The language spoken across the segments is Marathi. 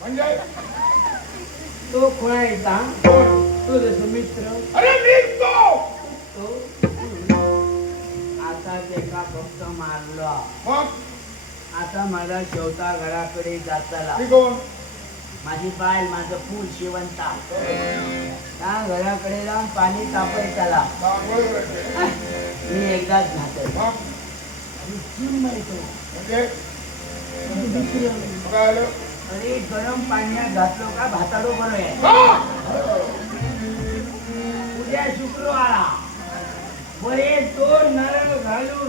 म्हणजे तो कोणाचा तो जसं मित्र अरे मीच तो. तो आता त्याचा फक्त मारला मग आता मला शेवटा घराकडे जाताला मी कोण माझी बाय माझं फूल शेवंता त्या घराकडे जाऊन पाणी तापायचाला आंघोळ करायची. मी एकदाच घातल मग माहितो म्हणजे काय आलं अरे गरम पाण्यात घातलो का भाताडो बरं आहे हा! उद्या शुक्रवारा बरे दोन नारळ घालून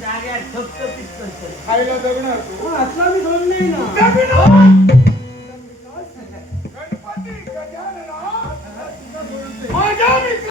जाग्यात ठप्प पिस्त खायला जगणार तू असला मी सोडून नाही ना जगणार.